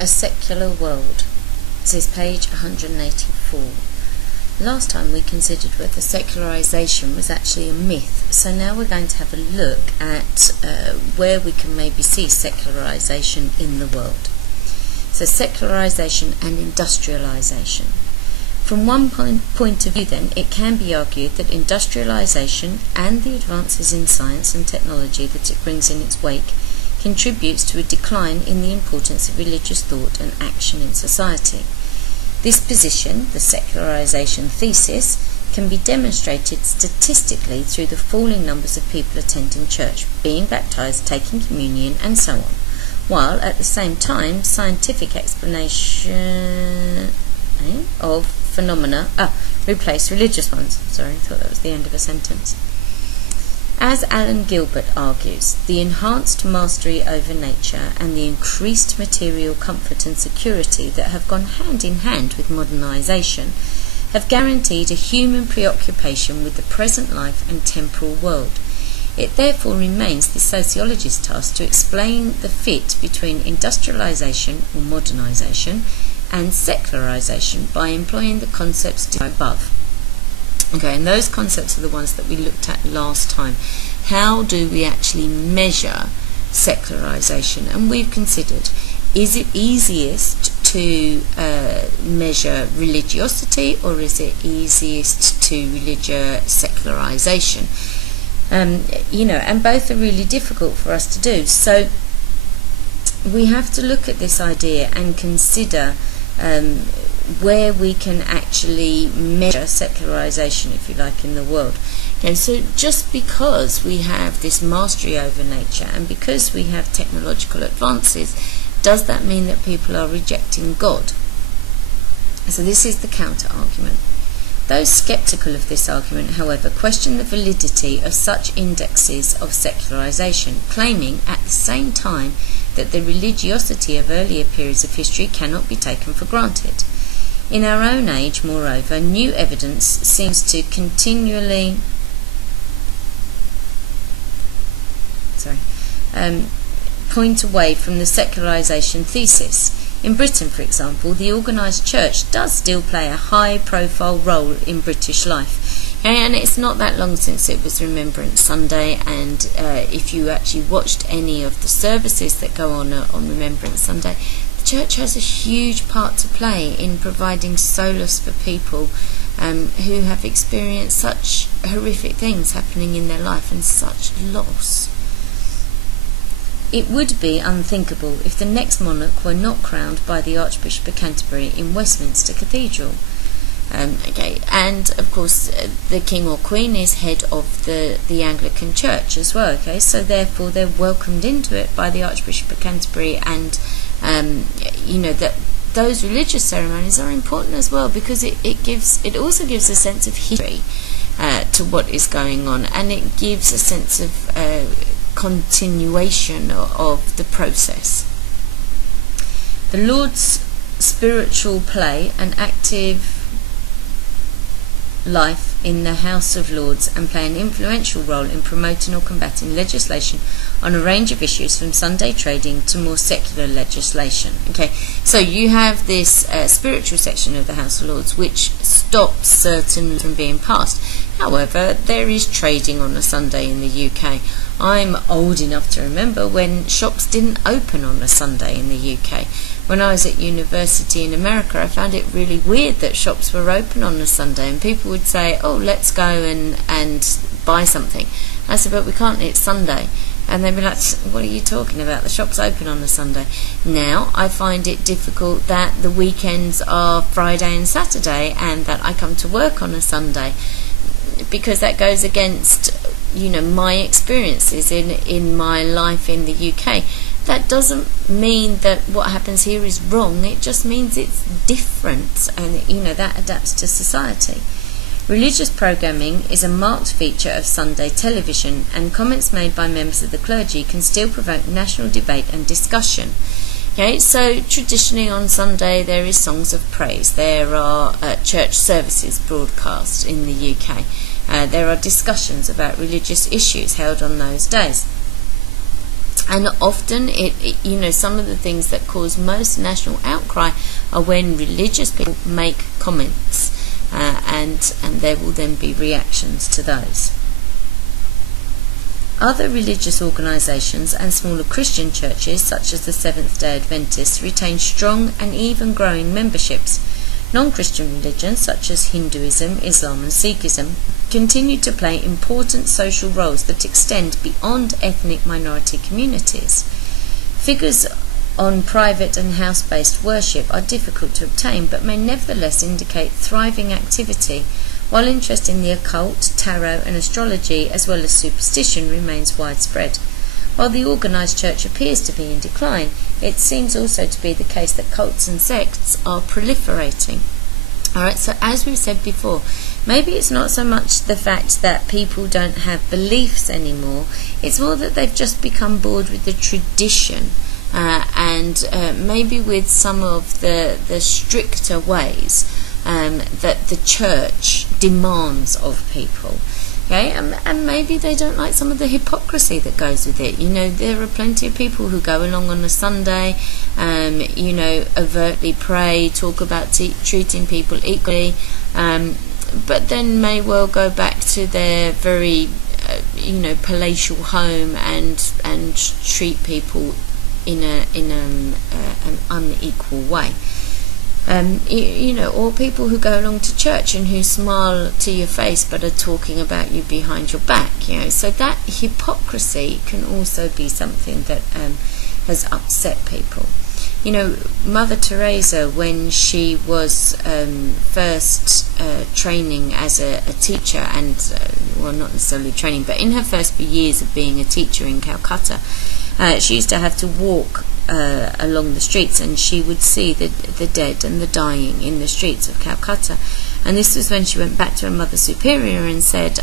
A Secular World. This is page 184. Last time we considered whether secularisation was actually a myth, so now we're going to have a look at where we can maybe see secularisation in the world. So secularisation and industrialisation. From one point of view then, it can be argued that industrialisation and the advances in science and technology that it brings in its wake contributes to a decline in the importance of religious thought and action in society. This position, the secularisation thesis, can be demonstrated statistically through the falling numbers of people attending church, being baptised, taking communion, and so on, while at the same time scientific explanation of phenomena replace religious ones. Sorry, I thought that was the end of a sentence. As Alan Gilbert argues, the enhanced mastery over nature and the increased material comfort and security that have gone hand in hand with modernisation have guaranteed a human preoccupation with the present life and temporal world. It therefore remains the sociologist's task to explain the fit between industrialisation or modernisation and secularisation by employing the concepts described above. Okay, and those concepts are the ones that we looked at last time. How do we actually measure secularisation? And we've considered, is it easiest to measure religiosity, or is it easiest to measure secularisation? And both are really difficult for us to do. So we have to look at this idea and consider where we can actually measure secularisation, if you like, in the world. Okay, so just because we have this mastery over nature and because we have technological advances, does that mean that people are rejecting God? So this is the counter-argument. Those sceptical of this argument, however, question the validity of such indexes of secularisation, claiming at the same time that the religiosity of earlier periods of history cannot be taken for granted. In our own age, moreover, new evidence seems to continually point away from the secularisation thesis. In Britain, for example, the organised church does still play a high-profile role in British life. And it's not that long since it was Remembrance Sunday, and if you actually watched any of the services that go on Remembrance Sunday, the church has a huge part to play in providing solace for people who have experienced such horrific things happening in their life and such loss. It would be unthinkable if the next monarch were not crowned by the Archbishop of Canterbury in Westminster Cathedral. And of course the King or Queen is head of the Anglican Church as well. Okay, so therefore they're welcomed into it by the Archbishop of Canterbury, and that those religious ceremonies are important as well, because it also gives a sense of history to what is going on, and it gives a sense of continuation of the process. The Lord's spiritual play and active life in the House of Lords and play an influential role in promoting or combating legislation on a range of issues, from Sunday trading to more secular legislation. Okay, so you have this spiritual section of the House of Lords which stops certain from being passed. However, there is trading on a Sunday in the UK. I'm old enough to remember when shops didn't open on a Sunday in the UK. When I was at university in America, I found it really weird that shops were open on a Sunday, and people would say, oh, let's go and buy something. I said, but we can't, it's Sunday. And they'd be like, what are you talking about? The shop's open on a Sunday. Now I find it difficult that the weekends are Friday and Saturday and that I come to work on a Sunday, because that goes against my experiences in my life in the UK. That doesn't mean that what happens here is wrong, it just means it's different, and that adapts to society. Religious programming is a marked feature of Sunday television, and comments made by members of the clergy can still provoke national debate and discussion. Okay, so traditionally on Sunday there is songs of praise, there are church services broadcast in the UK, there are discussions about religious issues held on those days. And often, some of the things that cause most national outcry are when religious people make comments, and there will then be reactions to those. Other religious organisations and smaller Christian churches, such as the Seventh-day Adventists, retain strong and even growing memberships. Non-Christian religions, such as Hinduism, Islam and Sikhism, continue to play important social roles that extend beyond ethnic minority communities. Figures on private and house-based worship are difficult to obtain, but may nevertheless indicate thriving activity, while interest in the occult, tarot and astrology, as well as superstition, remains widespread. While the organised church appears to be in decline, it seems also to be the case that cults and sects are proliferating. Alright, so as we've said before, maybe it's not so much the fact that people don't have beliefs anymore, it's more that they've just become bored with the tradition, and maybe with some of the stricter ways that the church demands of people. Okay, and maybe they don't like some of the hypocrisy that goes with it. There are plenty of people who go along on a Sunday, overtly pray, talk about treating people equally, but then may well go back to their very, palatial home and treat people in an unequal way. Or people who go along to church and who smile to your face but are talking about you behind your back. So that hypocrisy can also be something that has upset people. Mother Teresa, when she was first training as a teacher, and not necessarily training, but in her first few years of being a teacher in Calcutta, she used to have to walk along the streets, and she would see the dead and the dying in the streets of Calcutta. And this was when she went back to her Mother Superior and said,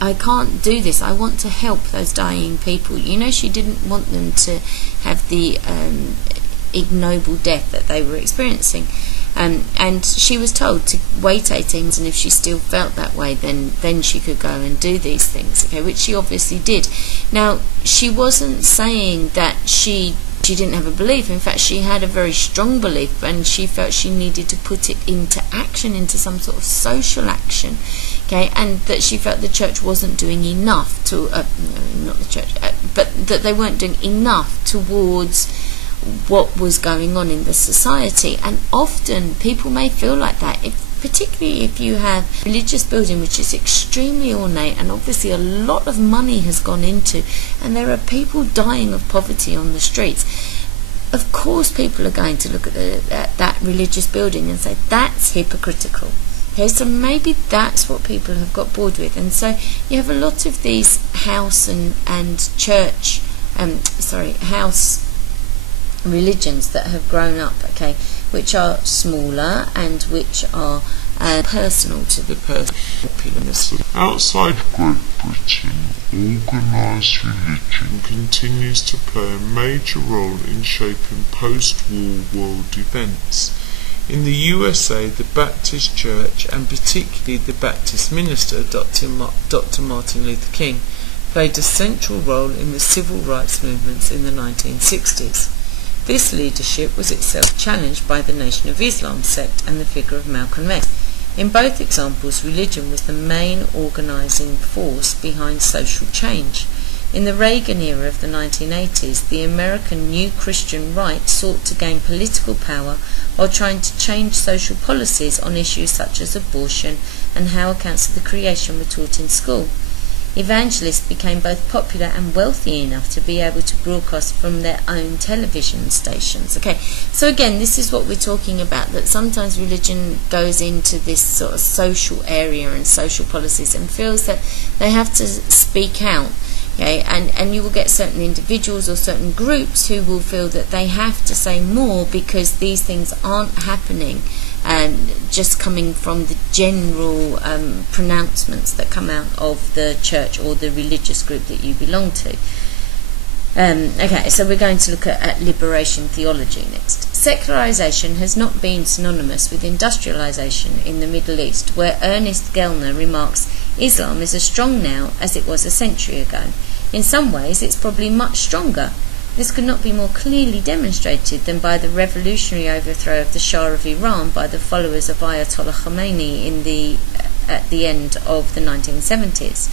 I can't do this, I want to help those dying people. She didn't want them to have the ignoble death that they were experiencing. And she was told to wait 18 months, and if she still felt that way, then she could go and do these things, okay, which she obviously did. Now, she wasn't saying that she didn't have a belief. In fact, she had a very strong belief, and she felt she needed to put it into action, into some sort of social action, okay, and that she felt the church wasn't doing enough to, not the church, but that they weren't doing enough towards what was going on in the society. And often people may feel like that, particularly if you have a religious building which is extremely ornate and obviously a lot of money has gone into, and there are people dying of poverty on the streets. Of course people are going to look at that religious building and say that's hypocritical. Okay, so maybe that's what people have got bored with. And so you have a lot of these house religions that have grown up, okay, which are smaller and which are personal to the person. Outside Great Britain, organised religion continues to play a major role in shaping post-war world events. In the USA, the Baptist Church, and particularly the Baptist minister, Dr. Martin Luther King, played a central role in the civil rights movements in the 1960s. This leadership was itself challenged by the Nation of Islam sect and the figure of Malcolm X. In both examples, religion was the main organising force behind social change. In the Reagan era of the 1980s, the American New Christian Right sought to gain political power while trying to change social policies on issues such as abortion and how accounts of the creation were taught in school. Evangelists became both popular and wealthy enough to be able to broadcast from their own television stations. Okay, so again, this is what we're talking about, that sometimes religion goes into this sort of social area and social policies and feels that they have to speak out. Okay, and you will get certain individuals or certain groups who will feel that they have to say more because these things aren't happening, and just coming from the general pronouncements that come out of the church or the religious group that you belong to. Okay, so we're going to look at liberation theology next. Secularization has not been synonymous with industrialization in the Middle East, where Ernest Gellner remarks, Islam is as strong now as it was a century ago. In some ways, it's probably much stronger. This could not be more clearly demonstrated than by the revolutionary overthrow of the Shah of Iran by the followers of Ayatollah Khomeini at the end of the 1970s.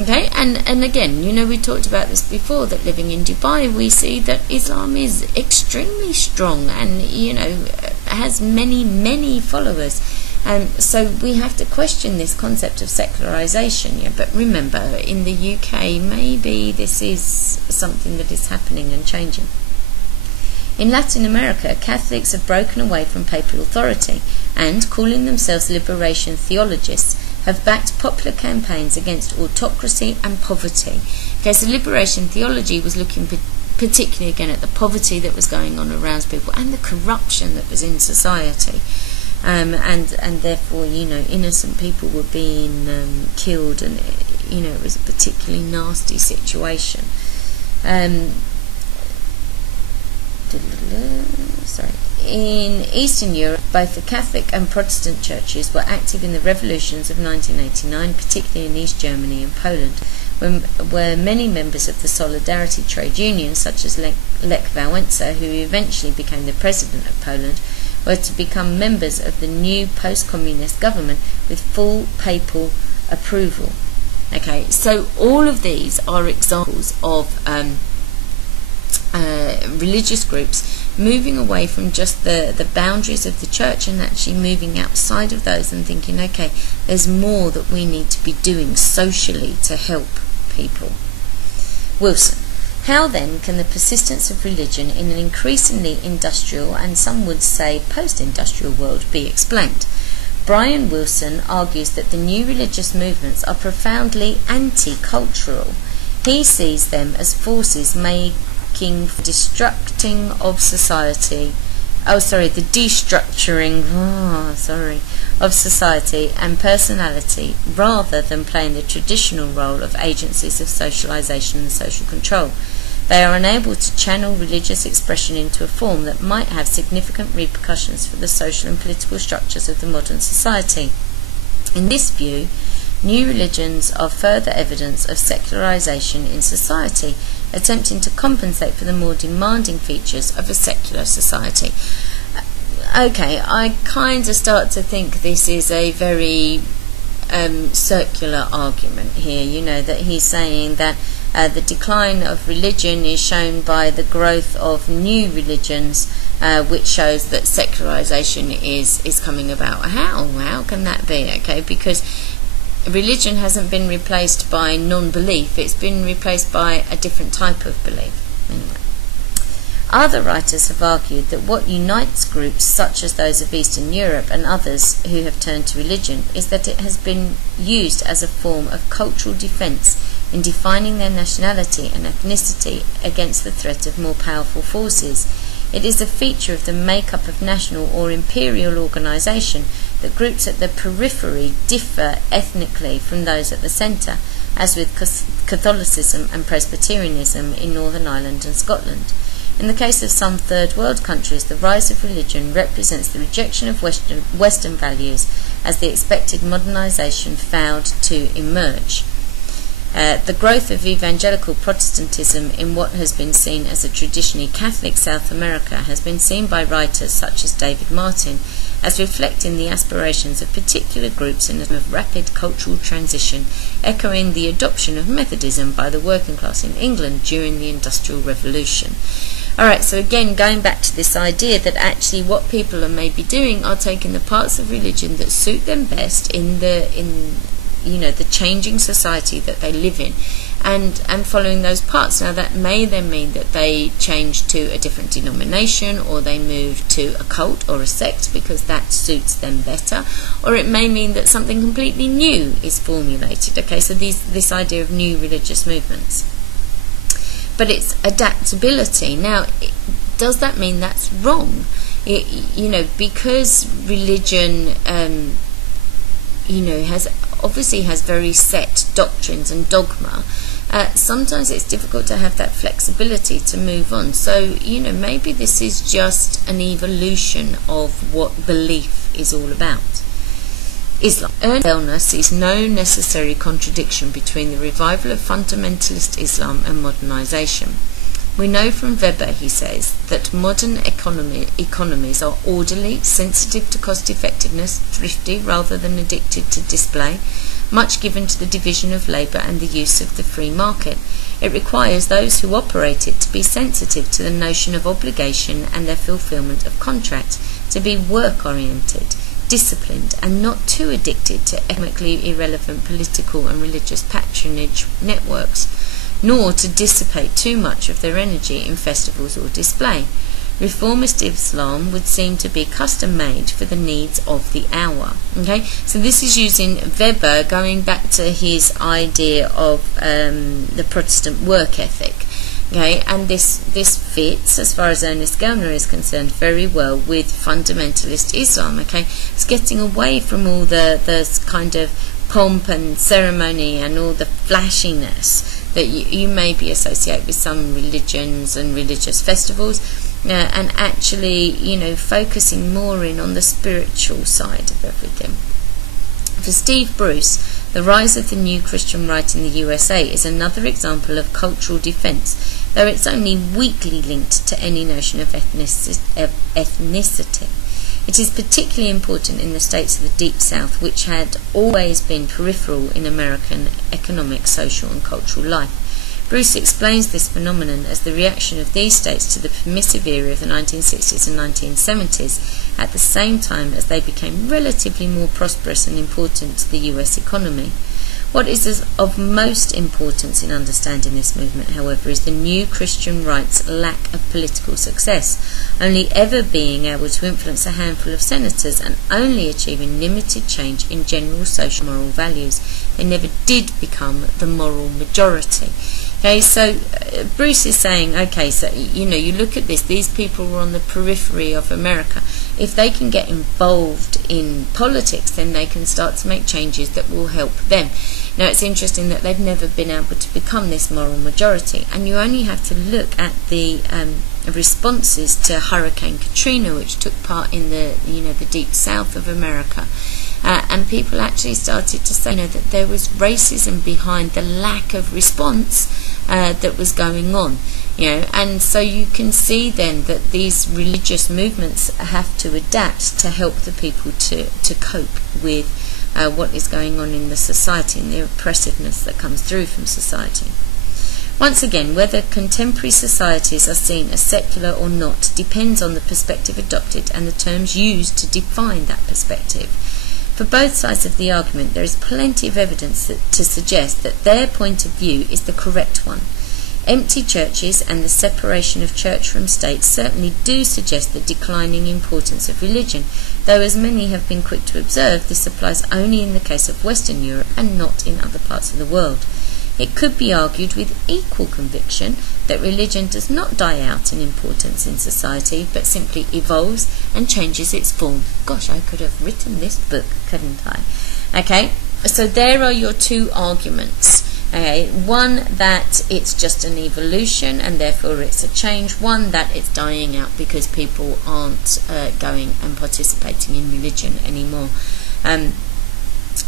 Okay, and again, we talked about this before, that living in Dubai, we see that Islam is extremely strong and, has many followers. So we have to question this concept of secularization. Yeah? But remember, in the UK, maybe this is something that is happening and changing. In Latin America, Catholics have broken away from papal authority and, calling themselves liberation theologists, have backed popular campaigns against autocracy and poverty. Okay, so liberation theology was looking particularly again at the poverty that was going on around people and the corruption that was in society. And therefore, innocent people were being killed, and it was a particularly nasty situation. In Eastern Europe, both the Catholic and Protestant churches were active in the revolutions of 1989, particularly in East Germany and Poland, where many members of the Solidarity trade union, such as Lech Wałęsa, who eventually became the president of Poland, were to become members of the new post-communist government with full papal approval. Okay, so all of these are examples of religious groups moving away from just the boundaries of the church and actually moving outside of those and thinking, okay, there's more that we need to be doing socially to help people. Wilson. How then can the persistence of religion in an increasingly industrial and some would say post-industrial world be explained? Brian Wilson argues that the new religious movements are profoundly anti-cultural. He sees them as forces the destructuring of society and personality, rather than playing the traditional role of agencies of socialization and social control. They are unable to channel religious expression into a form that might have significant repercussions for the social and political structures of the modern society. In this view, new religions are further evidence of secularization in society, attempting to compensate for the more demanding features of a secular society. Okay, I kind of start to think this is a very circular argument here, that he's saying that the decline of religion is shown by the growth of new religions, which shows that secularization is coming about. How can that be? Okay, because religion hasn't been replaced by non-belief, it's been replaced by a different type of belief. Anyway. Other writers have argued that what unites groups such as those of Eastern Europe and others who have turned to religion is that it has been used as a form of cultural defence in defining their nationality and ethnicity against the threat of more powerful forces. It is a feature of the makeup of national or imperial organisation that groups at the periphery differ ethnically from those at the centre, as with Catholicism and Presbyterianism in Northern Ireland and Scotland. In the case of some third world countries, the rise of religion represents the rejection of Western values as the expected modernisation failed to emerge. The growth of evangelical Protestantism in what has been seen as a traditionally Catholic South America has been seen by writers such as David Martin as reflecting the aspirations of particular groups in a rapid cultural transition, echoing the adoption of Methodism by the working class in England during the Industrial Revolution. Alright, so again, going back to this idea that actually what people are maybe doing are taking the parts of religion that suit them best in the changing society that they live in, and following those parts. Now that may then mean that they change to a different denomination, or they move to a cult or a sect because that suits them better, or it may mean that something completely new is formulated. Okay, so this idea of new religious movements. But it's adaptability. Now, does that mean that's wrong? Because religion, has very set doctrines and dogma. Sometimes it's difficult to have that flexibility to move on. So, maybe this is just an evolution of what belief is all about. Islam. Ernst Gellner sees no necessary contradiction between the revival of fundamentalist Islam and modernization. We know from Weber, he says, that modern economies are orderly, sensitive to cost effectiveness, thrifty rather than addicted to display, much given to the division of labour and the use of the free market. It requires those who operate it to be sensitive to the notion of obligation and their fulfilment of contracts, to be work-oriented, disciplined, and not too addicted to economically irrelevant political and religious patronage networks, nor to dissipate too much of their energy in festivals or display. Reformist Islam would seem to be custom-made for the needs of the hour. Okay, so this is using Weber, going back to his idea of the Protestant work ethic. Okay, and this fits, as far as Ernst Gellner is concerned, very well with fundamentalist Islam. Okay, it's getting away from all the kind of pomp and ceremony and all the flashiness that you maybe associate with some religions and religious festivals, and actually, focusing more in on the spiritual side of everything. For Steve Bruce, the rise of the new Christian right in the USA is another example of cultural defence, though it's only weakly linked to any notion of ethnicity. It is particularly important in the states of the Deep South, which had always been peripheral in American economic, social and cultural life. Bruce explains this phenomenon as the reaction of these states to the permissive era of the 1960s and 1970s, at the same time as they became relatively more prosperous and important to the US economy. What is of most importance in understanding this movement, however, is the new Christian right's lack of political success, only ever being able to influence a handful of senators and only achieving limited change in general social moral values. They never did become the moral majority. Okay, so Bruce is saying, okay, so you look at this, these people were on the periphery of America. If they can get involved in politics, then they can start to make changes that will help them. Now, it's interesting that they've never been able to become this moral majority, and you only have to look at the responses to Hurricane Katrina, which took part in the deep south of America. And people actually started to say that there was racism behind the lack of response that was going on. And so you can see then that these religious movements have to adapt to help the people to cope with what is going on in the society and the oppressiveness that comes through from society. Once again, whether contemporary societies are seen as secular or not depends on the perspective adopted and the terms used to define that perspective. For both sides of the argument, there is plenty of evidence to suggest that their point of view is the correct one. Empty churches and the separation of church from state certainly do suggest the declining importance of religion, though as many have been quick to observe, this applies only in the case of Western Europe and not in other parts of the world. It could be argued with equal conviction that religion does not die out in importance in society, but simply evolves and changes its form. Gosh, I could have written this book, couldn't I? Okay, so there are your two arguments. Okay, one that it's just an evolution and therefore it's a change. One that it's dying out because people aren't going and participating in religion anymore. And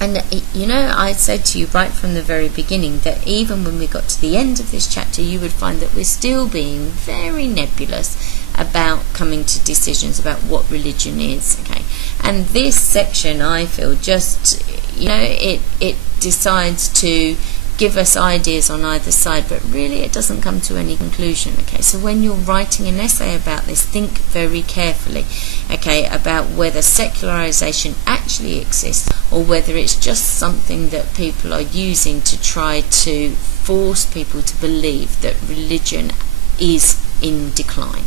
I said to you right from the very beginning that even when we got to the end of this chapter, you would find that we're still being very nebulous about coming to decisions about what religion is. Okay, and this section, I feel, just it decides to give us ideas on either side, but really it doesn't come to any conclusion. Okay, so when you're writing an essay about this, think very carefully, okay, about whether secularization actually exists or whether it's just something that people are using to try to force people to believe that religion is in decline.